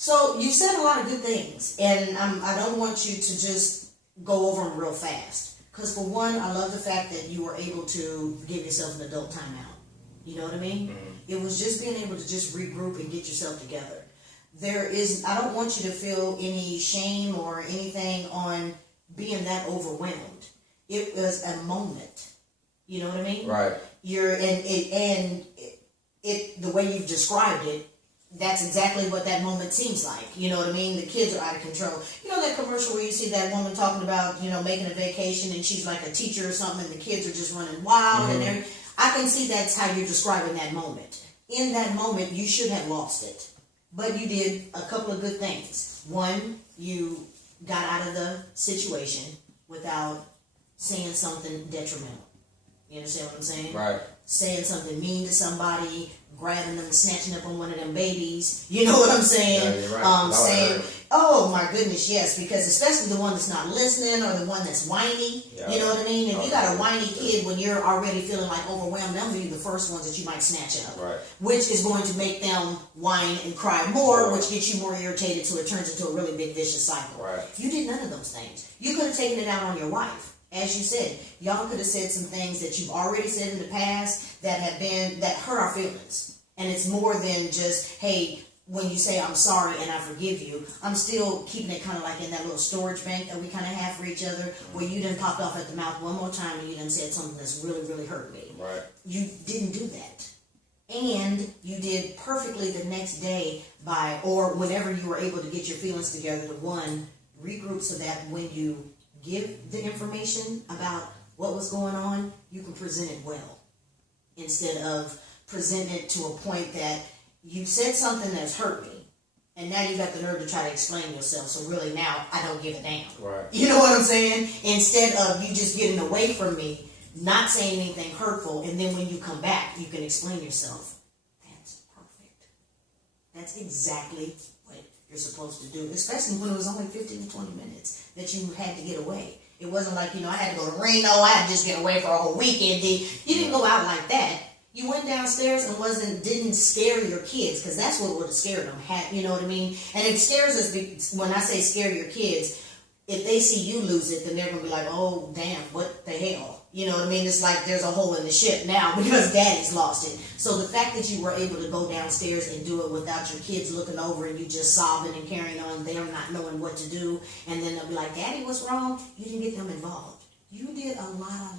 So you said a lot of good things, and I don't want you to just go over them real fast. Because for one, I love the fact that you were able to give yourself an adult timeout. You know what I mean? Mm-hmm. It was just being able to just regroup and get yourself together. I don't want you to feel any shame or anything on being that overwhelmed. It was a moment. You know what I mean? Right. The way you've described it, that's exactly what that moment seems like. You know what I mean? The kids are out of control. You know that commercial where you see that woman talking about, making a vacation and she's like a teacher or something and the kids are just running wild and everything. I can see that's how you're describing that moment. In that moment, you should have lost it. But you did a couple of good things. One, you got out of the situation without saying something detrimental. You understand what I'm saying? Right. Saying something mean to somebody, grabbing them, snatching up on one of them babies. You know what I'm saying? Yeah, you're right. Saying, oh my goodness, yes, because especially the one that's not listening or the one that's whiny. Yeah. You know what I mean? If you got a whiny kid when you're already feeling like overwhelmed, they'll be the first ones that you might snatch up. Right. Which is going to make them whine and cry more, which gets you more irritated so it turns into a really big vicious cycle. Right. You did none of those things. You could have taken it out on your wife. As you said, y'all could have said some things that you've already said in the past that hurt our feelings. And it's more than just, hey, when you say I'm sorry and I forgive you, I'm still keeping it kind of like in that little storage bank that we kind of have for each other, where you done popped off at the mouth one more time and you done said something that's really, really hurt me. Right. You didn't do that. And you did perfectly the next day or whenever you were able to get your feelings together to regroup so that when you give the information about what was going on, you can present it well. Instead of presenting it to a point that you've said something that's hurt me, and now you got the nerve to try to explain yourself, so really now I don't give a damn. Right. You know what I'm saying? Instead of you just getting away from me, not saying anything hurtful, and then when you come back, you can explain yourself. That's perfect. That's exactly what you're supposed to do, especially when it was only 15 to 20 minutes that you had to get away. It wasn't like, I had to go to Reno, I had to just get away for a whole weekend. You didn't go out like that. You went downstairs and didn't scare your kids, because that's what would have scared them. You know what I mean? And it scares us when I say scare your kids. If they see you lose it, then they're going to be like, oh, damn, what the hell? You know what I mean? It's like there's a hole in the ship now because daddy's lost it. So the fact that you were able to go downstairs and do it without your kids looking over and you just sobbing and carrying on, they're not knowing what to do, and then they'll be like, Daddy, what's wrong? You didn't get them involved. You did a lot